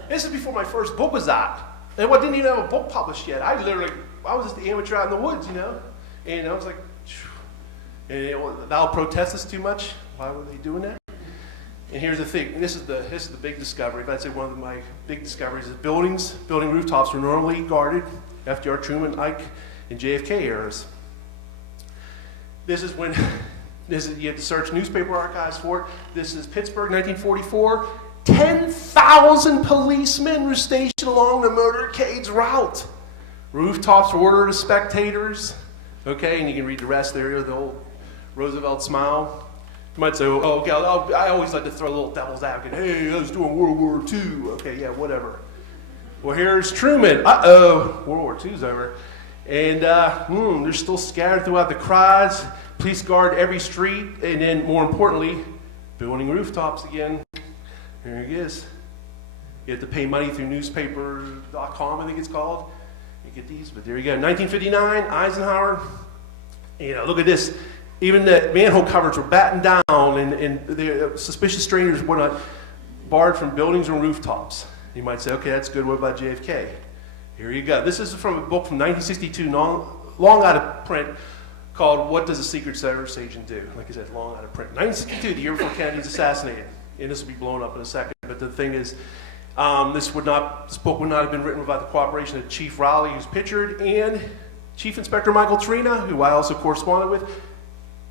This is before my first book was out. And I didn't even have a book published yet. I was just the amateur out in the woods, you know? And I was like, and thou protest this too much? Why were they doing that? And here's the thing, and this is the big discovery. If I'd say one of my big discoveries is building rooftops were normally guarded, FDR, Truman, Ike, and JFK eras. This is when, you have to search newspaper archives for it. This is Pittsburgh, 1944. 10,000 policemen were stationed along the motorcade's route. Rooftops were ordered to spectators. Okay, and you can read the rest there, the old Roosevelt smile. You might say, oh, okay, I always like to throw a little devil's advocate. Hey, I was doing World War II. Okay, yeah, whatever. Well, here's Truman. Uh-oh, World War II's over. And they're still scattered throughout the crowds. Police guard every street. And then, more importantly, building rooftops again. Here he is. You have to pay money through newspaper.com, I think it's called. You get these, but there you go. 1959, Eisenhower. You know, look at this. Even the manhole covers were battened down, and the suspicious strangers were not barred from buildings and rooftops. You might say, okay, that's good. What about JFK? Here you go. This is from a book from 1962, long out of print, called What Does a Secret Service Agent Do? Like I said, long out of print. 1962, the year before Kennedy's assassinated. And this will be blown up in a second. But the thing is, This book would not have been written without the cooperation of Chief Rowley, who's pictured, and Chief Inspector Michael Tarina, who I also corresponded with.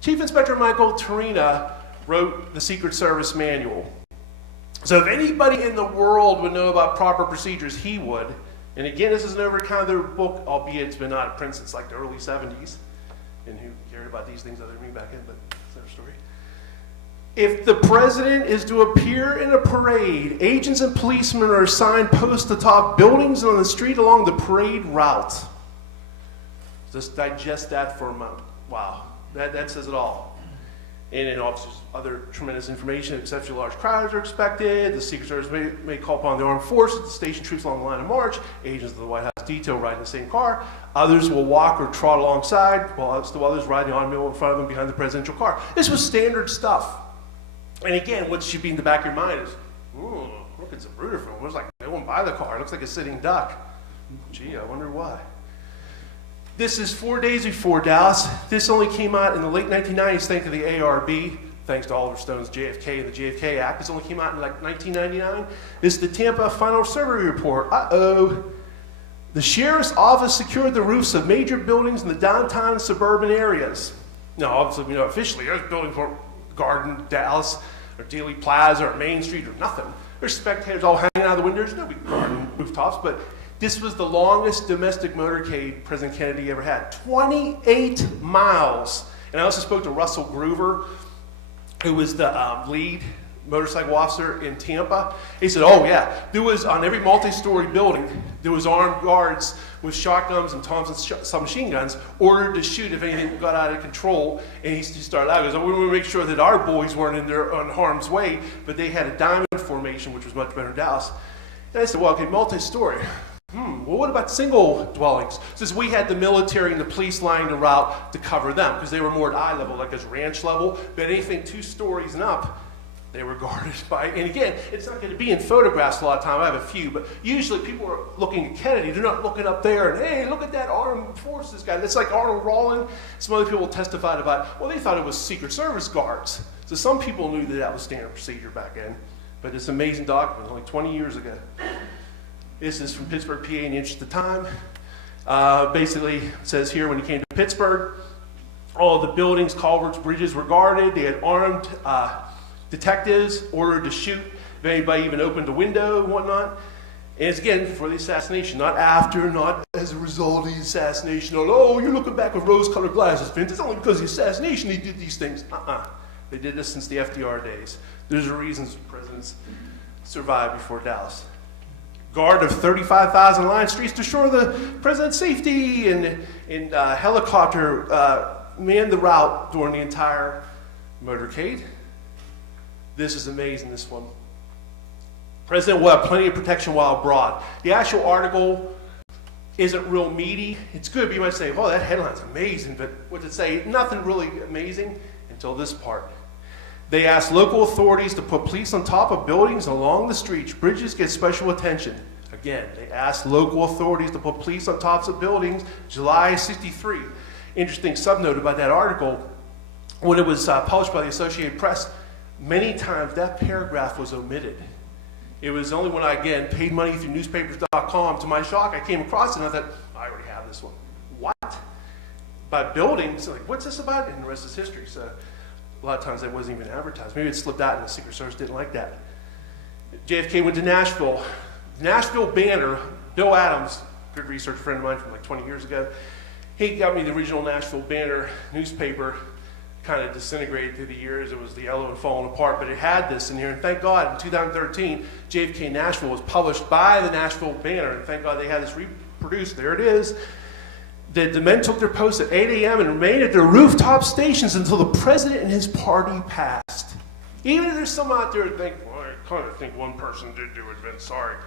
Chief Inspector Michael Tarina wrote the Secret Service manual. So if anybody in the world would know about proper procedures, he would. And again, this is an over-kind of their book, albeit it's been out of print since like the early 70s. And who cared about these things other than me back then, but that's another story. If the president is to appear in a parade, agents and policemen are assigned posts atop buildings and on the street along the parade route. Just digest that for a moment. Wow, that says it all. And then officers, other tremendous information. Exceptionally large crowds are expected. The Secret Service may call upon the armed forces to station troops along the line of march. Agents of the White House detail ride in the same car. Others will walk or trot alongside, while still others ride the automobile in front of them behind the presidential car. This was standard stuff. And again, what should be in the back of your mind is, ooh, look, it's a Bruder film. It looks like they won't buy the car. It looks like a sitting duck. Gee, I wonder why. This is 4 days before Dallas. This only came out in the late 1990s thanks to the ARB, thanks to Oliver Stone's JFK and the JFK Act. This only came out in like 1999. This is the Tampa Final Survey Report. Uh-oh. The sheriff's office secured the roofs of major buildings in the downtown and suburban areas. Now, obviously, officially, there's buildings for Garden, Dallas, or Dealey Plaza, or Main Street, or nothing. There's spectators all hanging out of the windows. No big garden rooftops, but this was the longest domestic motorcade President Kennedy ever had. 28 miles. And I also spoke to Russell Groover, who was the lead motorcycle officer in Tampa. He said, oh yeah, there was on every multi-story building, there was armed guards with shotguns and Thompson submachine guns ordered to shoot if anything got out of control. And he started out, he goes, oh, we want to make sure that our boys weren't in harm's way, but they had a diamond formation, which was much better in Dallas. And I said, well, okay, multi-story. Well, what about single dwellings? Since we had the military and the police lining the route to cover them, because they were more at eye level, like as ranch level, but anything 2 stories and up, they were guarded by, and again, it's not going to be in photographs a lot of time. I have a few, but usually people are looking at Kennedy. They're not looking up there and, hey, look at that armed forces guy. It's like Arnold Rawlin. Some other people testified about, well, they thought it was Secret Service guards. So some people knew that was standard procedure back then, but it's an amazing document, only 20 years ago. This is from Pittsburgh, PA, in the interest of time. Basically, it says here, when he came to Pittsburgh, all the buildings, culverts, bridges were guarded. They had armed detectives ordered to shoot if anybody even opened a window and whatnot. And it's again for the assassination, not after, not as a result of the assassination. Oh, you're looking back with rose-colored glasses, Vince. It's only because of the assassination they did these things. They did this since the FDR days. There's a reason presidents survived before Dallas. Guard of 35,000 line streets to assure the president's safety, and helicopter manned the route during the entire motorcade. This is amazing, this one. President will have plenty of protection while abroad. The actual article isn't real meaty. It's good, but you might say, well, that headline's amazing, but what's it say? Nothing really amazing until this part. They asked local authorities to put police on top of buildings along the streets. Bridges get special attention. Again, they asked local authorities to put police on tops of buildings, July '63. Interesting subnote about that article. When it was published by the Associated Press, many times that paragraph was omitted. It was only when I, again, paid money through newspapers.com, to my shock, I came across it and I thought, I already have this one. What? By buildings, like, what's this about? And the rest is history. So a lot of times that wasn't even advertised. Maybe it slipped out and the Secret Service didn't like that. JFK went to Nashville. Nashville banner, Bill Adams, good research friend of mine from like 20 years ago, he got me the original Nashville banner newspaper, kind of disintegrated through the years. It was the yellow and falling apart, but it had this in here. And thank God, in 2013, JFK Nashville was published by the Nashville Banner. And thank God they had this reproduced. There it is. The men took their posts at 8 a.m. and remained at their rooftop stations until the president and his party passed. Even if there's some out there that think, well, I kind of think one person did do it, Vince, sorry.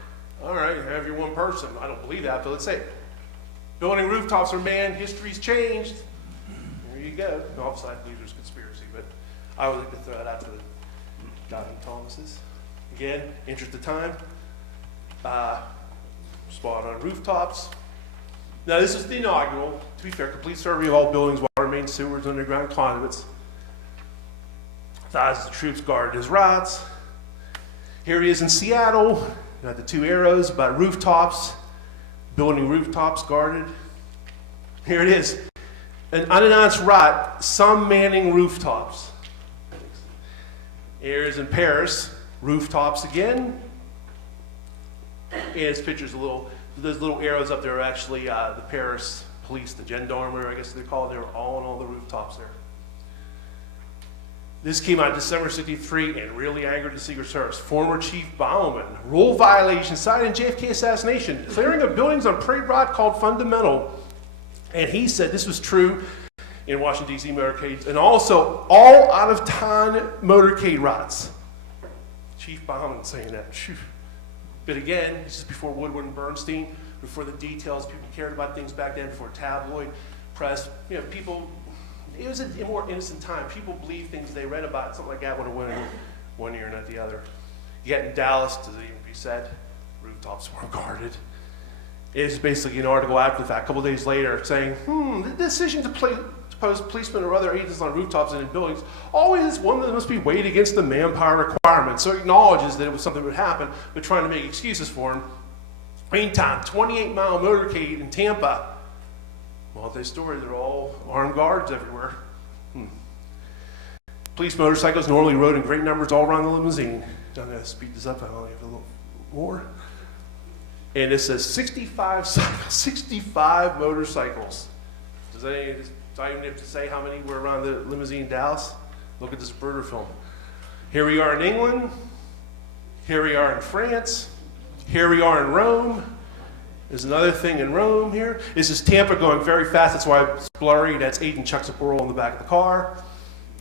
All right, have your one person. I don't believe that, but let's say it. Building rooftops are manned, history's changed. There you go. No, obviously I believe there's conspiracy, but I would like to throw that out to the Doubting Thomases. Again, interest of time. Spot on rooftops. Now this is the inaugural. To be fair, complete survey of all buildings, water main, sewers, underground conduits. Thousands of troops guarded his routes. Here he is in Seattle. Got the two arrows about rooftops, building rooftops guarded. Here it is. An unannounced riot, some manning rooftops. Here's in Paris, rooftops again. And this picture's those little arrows up there are actually the Paris police, the gendarmerie, I guess they're called. They're all on all the rooftops there. This came out December '63 and really angered the Secret Service. Former Chief Baumann, rule violation cited in JFK assassination, clearing of buildings on Parade Road called fundamental. And he said this was true in Washington, D.C. motorcades, and also all out-of-town motorcade routes. Chief Baumann saying that. But again, this is before Woodward and Bernstein, before the details. People cared about things back then, before tabloid press. You know, people, it was a more innocent time. People believed things they read about, something like that would have went in one ear and not the other. Yet in Dallas, does it even be said, rooftops weren't guarded. It's basically an article after the fact, a couple days later, saying, the decision to post policemen or other agents on rooftops and in buildings always one that must be weighed against the manpower requirements. So it acknowledges that it was something that would happen, but trying to make excuses for him. Meantime, 28-mile motorcade in Tampa. Multi-story, they're all armed guards everywhere. Police motorcycles normally rode in great numbers all around the limousine. I'm going to speed this up, I only have a little more. And it says 65 motorcycles. Do I even have to say how many were around the limousine in Dallas? Look at this Zapruder film. Here we are in England. Here we are in France. Here we are in Rome. There's another thing in Rome here. This is Tampa going very fast. That's why it's blurry. That's Agent Chuck Zapruder in the back of the car.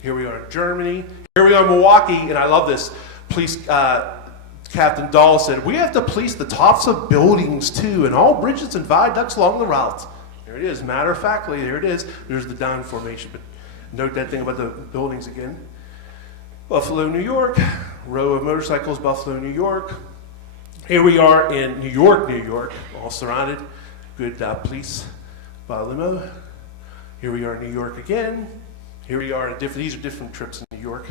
Here we are in Germany. Here we are in Milwaukee. And I love this. Police Captain Dahl said, we have to police the tops of buildings too, and all bridges and viaducts along the route. There it is, matter of factly, there it is. There's the down formation, but note that thing about the buildings again. Buffalo, New York, row of motorcycles, Buffalo, New York. Here we are in New York, all surrounded. Good police by limo. Here we are in New York again. Here we are in these are different trips in New York.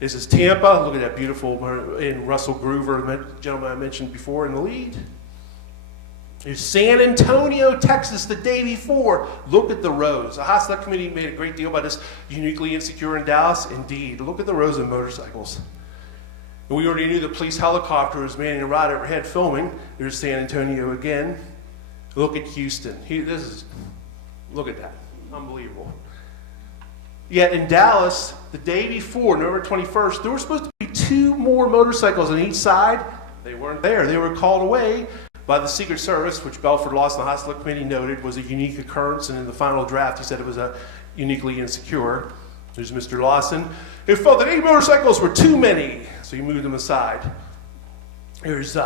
This is Tampa. Look at that beautiful, in Russell Groover, the gentleman I mentioned before in the lead. There's San Antonio, Texas, the day before. Look at the rows. The House Select Committee made a great deal about this, uniquely insecure in Dallas. Indeed, look at the rows of motorcycles. And we already knew the police helicopter was manning a ride overhead filming. There's San Antonio again. Look at Houston. Look at that. Unbelievable. Yet in Dallas, the day before, November 21st, there were supposed to be 2 more motorcycles on each side. They weren't there. They were called away by the Secret Service, which Belford Lawson, the House Select Committee, noted was a unique occurrence, and in the final draft, he said it was a uniquely insecure. There's Mr. Lawson, who felt that 8 motorcycles were too many, so he moved them aside. There's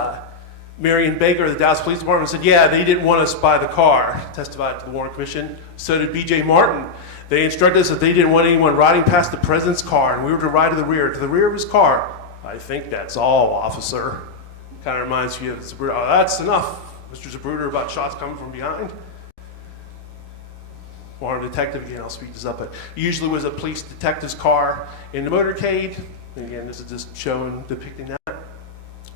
Marion Baker of the Dallas Police Department said, yeah, they didn't want us by the car, testified to the Warren Commission. So did B.J. Martin. They instructed us that they didn't want anyone riding past the president's car, and we were to ride to the rear of his car. I think that's all, officer. Kind of reminds you of Zapruder. Oh, that's enough, Mr. Zapruder, about shots coming from behind. Armed detective, again, I'll speed this up, but usually was a police detective's car in the motorcade. And again, this is just depicting that.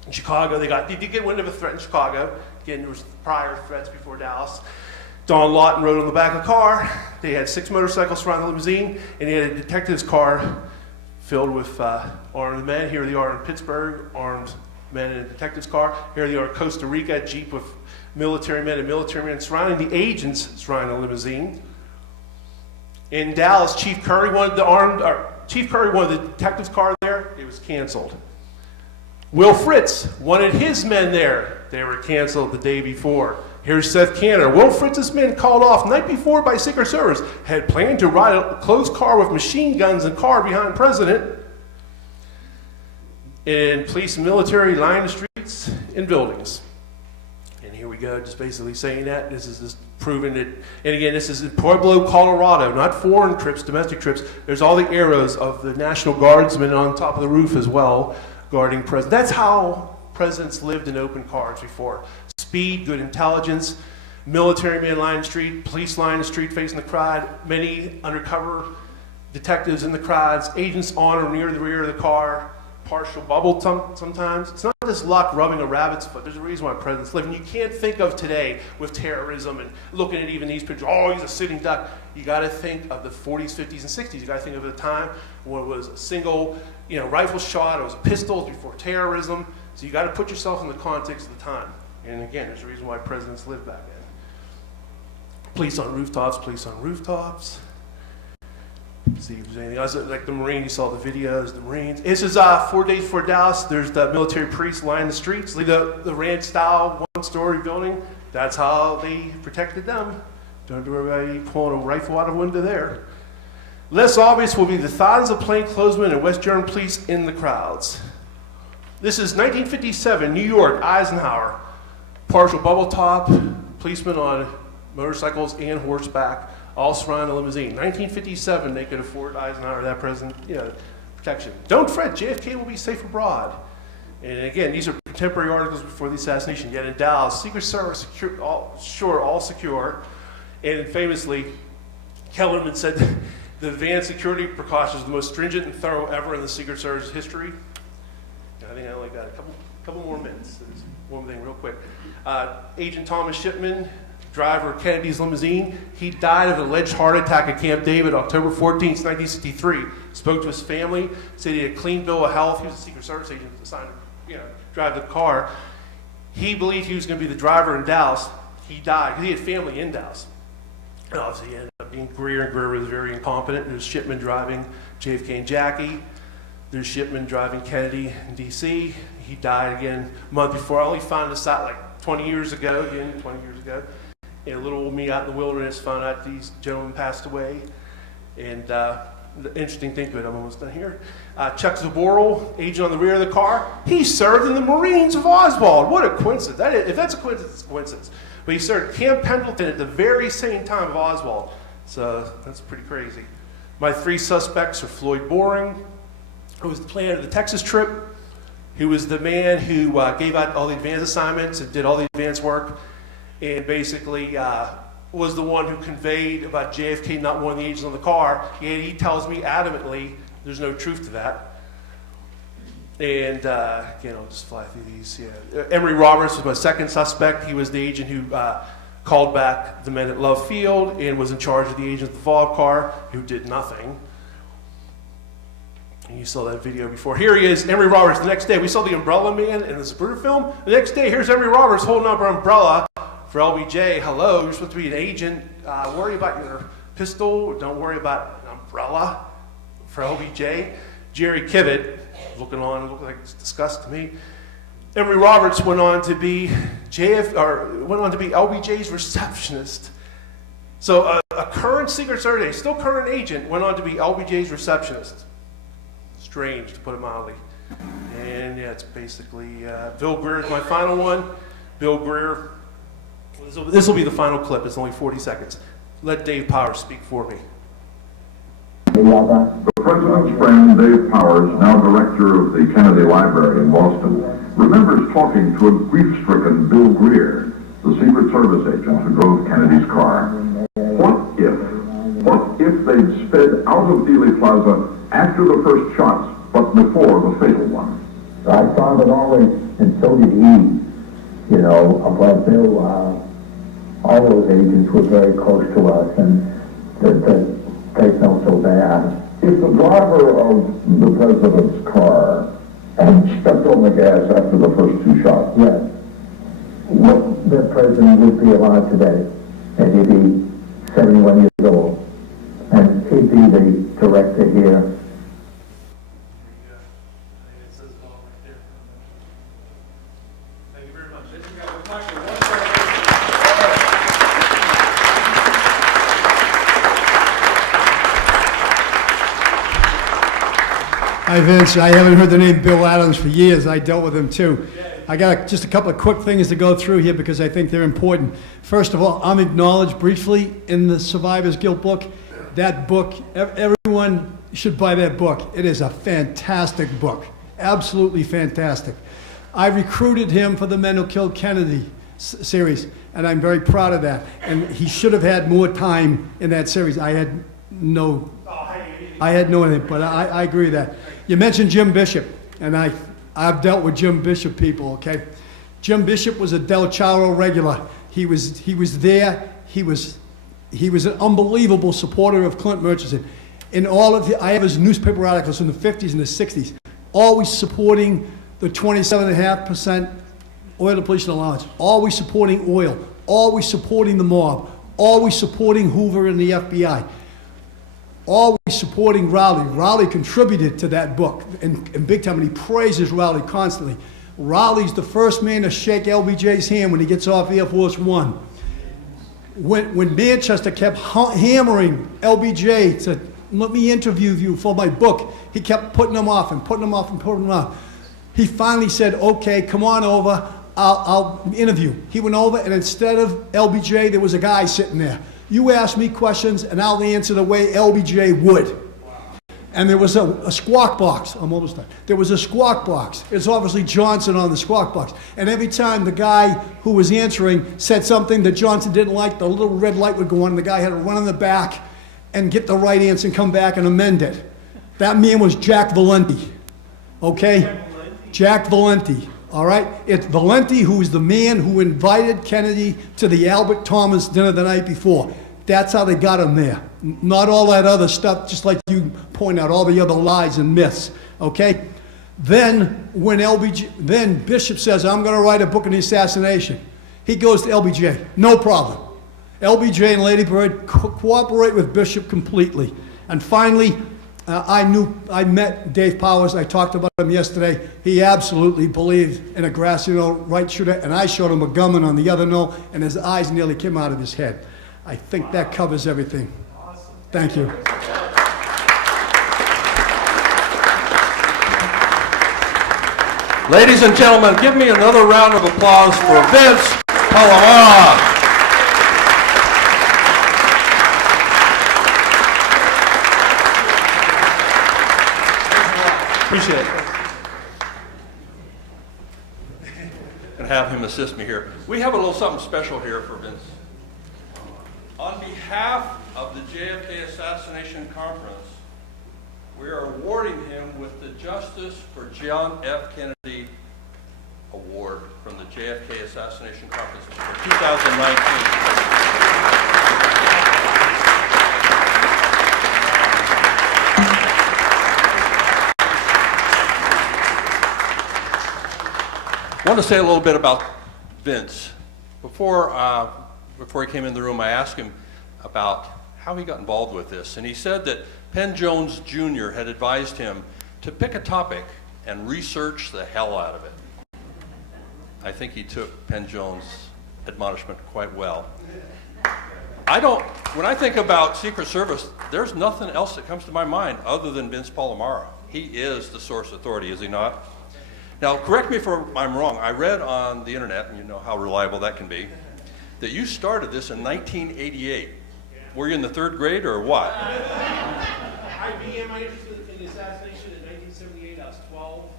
In Chicago, they did get wind of a threat in Chicago. Again, there was prior threats before Dallas. Don Lawton rode on the back of the car. They had 6 motorcycles surrounding the limousine, and they had a detective's car filled with armed men. Here they are in Pittsburgh, armed men in a detective's car. Here they are in Costa Rica, jeep with military men surrounding the agents surrounding the limousine. In Dallas, Chief Curry wanted the detective's car there. It was canceled. Will Fritz wanted his men there. They were canceled the day before. Here's Seth Canner. Will Fritz's men called off night before by Secret Service had planned to ride a closed car with machine guns and car behind President. And police and military line the streets and buildings. And here we go, just basically saying that. This is just proving it. And again, this is in Pueblo, Colorado, not foreign trips, domestic trips. There's all the arrows of the National Guardsmen on top of the roof as well, guarding presidents. That's how presidents lived in open cars before. Speed, good intelligence, military men line the street, police line the street facing the crowd, many undercover detectives in the crowds, agents on or near the rear of the car, partial bubble sometimes. It's not just luck rubbing a rabbit's foot. There's a reason why presidents live. And you can't think of today with terrorism and looking at even these pictures, oh, he's a sitting duck. You got to think of the 40s, 50s, and 60s. You got to think of a time when it was a single, rifle shot. It was pistols before terrorism. So you got to put yourself in the context of the time. And again, there's a reason why presidents lived back then. Police on rooftops, police on rooftops. See if there's anything else. Like the Marine, you saw the videos, the Marines. This is 4 days before Dallas. There's the military police lining the streets. The ranch-style one-story building. That's how they protected them. Don't have to worry about pulling a rifle out of a window there. Less obvious will be the thousands of plainclothesmen and West German police in the crowds. This is 1957, New York, Eisenhower. Partial bubble top, policemen on motorcycles and horseback, all surrounding the limousine. 1957, they could afford Eisenhower that president, protection. Don't fret, JFK will be safe abroad. And again, these are contemporary articles before the assassination. Yet in Dallas, Secret Service all secure. And famously, Kellerman said the advanced security precautions are the most stringent and thorough ever in the Secret Service history. I think I only got a couple more minutes. There's one thing real quick. Agent Thomas Shipman, driver of Kennedy's limousine, he died of an alleged heart attack at Camp David October 14th, 1963. Spoke to his family, said he had a clean bill of health. He was a Secret Service agent assigned to drive the car. He believed he was going to be the driver in Dallas. He died because he had family in Dallas. And obviously he ended up being Greer, and Greer was very incompetent. There's Shipman driving JFK and Jackie. There's Shipman driving Kennedy in D.C. He died again a month before. I only found this out like 20 years ago. And a little old me out in the wilderness found out these gentlemen passed away. And the interesting thing to it, I'm almost done here. Chuck Zaboral, agent on the rear of the car, he served in the Marines of Oswald. What a coincidence. If that's a coincidence, it's a coincidence. But he served Camp Pendleton at the very same time of Oswald. So that's pretty crazy. My 3 suspects are Floyd Boring, who was the planner of the Texas trip, who was the man who gave out all the advance assignments and did all the advance work, and basically was the one who conveyed about JFK not wanting the agents on the car. And he tells me adamantly there's no truth to that. And again, I'll just fly through these. Yeah. Emory Roberts was my second suspect. He was the agent who called back the men at Love Field and was in charge of the agent at the Vault car, who did nothing. And you saw that video before. Here he is, Emory Roberts. The next day, we saw the Umbrella Man in the Zapruder film. The next day, here's Emory Roberts holding up an umbrella for LBJ. Hello, you're supposed to be an agent. Worry about your pistol. Don't worry about an umbrella for LBJ. Jerry Kivett, looked like it's disgust to me. Emory Roberts went on to be LBJ's receptionist. So a current Secret Service, still current agent, went on to be LBJ's receptionist. Strange, to put it mildly. And yeah, it's basically Bill Greer is my final one. Bill Greer. This will be the final clip. It's only 40 seconds. Let Dave Powers speak for me. The President's friend, Dave Powers, now director of the Kennedy Library in Boston, remembers talking to a grief-stricken Bill Greer, the Secret Service agent who drove Kennedy's car. What if they'd sped out of Dealey Plaza after the first shots, but before the fatal one? I thought it always, and so did he, but Bill, all those agents were very close to us, and they felt so bad. If the driver of the President's car had stepped on the gas after the first 2 shots, yes, the President would be alive today, and he'd be 71 years old, and he'd be the director here. Hi, Vince. I haven't heard the name Bill Adams for years. I dealt with him, too. I got just a couple of quick things to go through here because I think they're important. First of all, I'm acknowledged briefly in the Survivor's Guilt book. That book, everyone should buy that book. It is a fantastic book. Absolutely fantastic. I recruited him for the Men Who Killed Kennedy series, and I'm very proud of that. And he should have had more time in that series. I had no idea, but I agree with that. You mentioned Jim Bishop. and I've dealt with Jim Bishop people, okay? Jim Bishop was a Del Charo regular. He was there. He was an unbelievable supporter of Clint Murchison. In all of I have his newspaper articles from the 50s and the 60s, always supporting the 27.5% oil depletion allowance, always supporting oil, always supporting the mob, always supporting Hoover and the FBI, always supporting Rowley. Rowley contributed to that book in big time, and he praises Rowley constantly. Rowley's the first man to shake LBJ's hand when he gets off Air Force One. When Manchester kept hammering LBJ to let me interview you for my book, he kept putting him off and putting him off and putting him off. He finally said, okay, come on over, I'll interview. He went over, and instead of LBJ, there was a guy sitting there. You ask me questions, and I'll answer the way LBJ would. And there was a squawk box. I'm almost done. There was a squawk box. It's obviously Johnson on the squawk box. And every time the guy who was answering said something that Johnson didn't like, the little red light would go on, and the guy had to run in the back and get the right answer and come back and amend it. That man was Jack Valenti. Okay? Jack Valenti. All right? It's Valenti who is the man who invited Kennedy to the Albert Thomas dinner the night before. That's how they got him there. Not all that other stuff, just like you point out, all the other lies and myths. Okay? Then then Bishop says, I'm going to write a book on the assassination. He goes to LBJ. No problem. LBJ and Lady Bird cooperate with Bishop completely. And finally, I met Dave Powers. I talked about him yesterday. He absolutely believed in a grassy knoll right shooter, and I showed him a gunman on the other knoll, and his eyes nearly came out of his head. I think that covers everything. Thank you. Ladies and gentlemen, give me another round of applause for Vince Palamara. Appreciate it. And have him assist me here. We have a little something special here for Vince. On behalf of the JFK Assassination Conference, we are awarding him with the Justice for John F. Kennedy Award from the JFK Assassination Conference for 2019. I want to say a little bit about Vince. Before he came in the room, I asked him about how he got involved with this, and he said that Penn Jones Jr. had advised him to pick a topic and research the hell out of it. I think he took Penn Jones' admonishment quite well. When I think about Secret Service, there's nothing else that comes to my mind other than Vince Palamara. He is the source authority, is he not? Now, correct me if I'm wrong. I read on the internet, and you know how reliable that can be, that you started this in 1988. Were you in the third grade or what? I began my interest in the assassination in 1978. I was 12,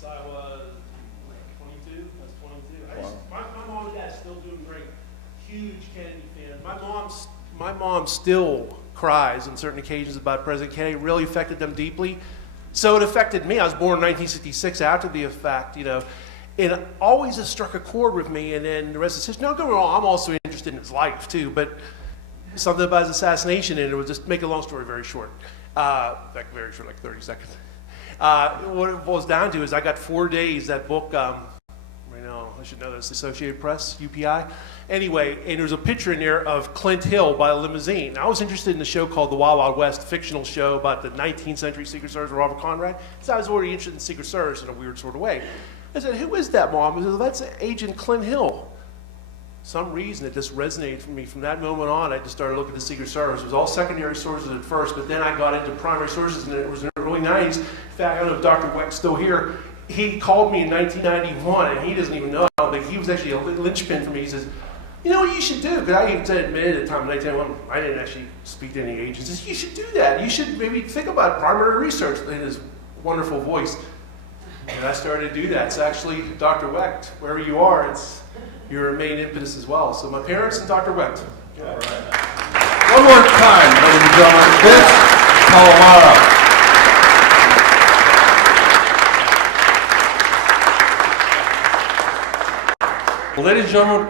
so I was 22. My mom and dad still doing great. Huge Kennedy fans. My mom still cries on certain occasions about President Kennedy. It really affected them deeply. So it affected me. I was born in 1966 after the fact, you know. And it always has struck a chord with me, and then the rest of the history. Don't get me wrong, I'm also interested in his life, too, but something about his assassination, and it would just make a long story very short. Very short, like 30 seconds. What it boils down to is I got 4 days, that book, right now, I should know this, Associated Press, UPI. Anyway, and there's a picture in there of Clint Hill by a limousine. I was interested in the show called The Wild Wild West, a fictional show about the 19th century Secret Service with Robert Conrad. So I was already interested in Secret Service in a weird sort of way. I said, who is that, Mom? She said, that's Agent Clint Hill. Some reason it just resonated for me. From that moment on, I just started looking at the Secret Service. It was all secondary sources at first, but then I got into primary sources, and it was in the early 90s. In fact, I don't know if Dr. Weck's still here. He called me in 1991, and he doesn't even know. I don't think he was actually a linchpin for me. He says, you know what you should do? Because I even admitted at the time in 1991, I didn't actually speak to any agents. He says, you should do that. You should maybe think about primary research in his wonderful voice. And I started to do that. So actually, Dr. Wecht, wherever you are, it's your main impetus as well. So my parents and Dr. Wecht. All right. One more time, ladies and gentlemen, Vince Palamara. Well, ladies and gentlemen,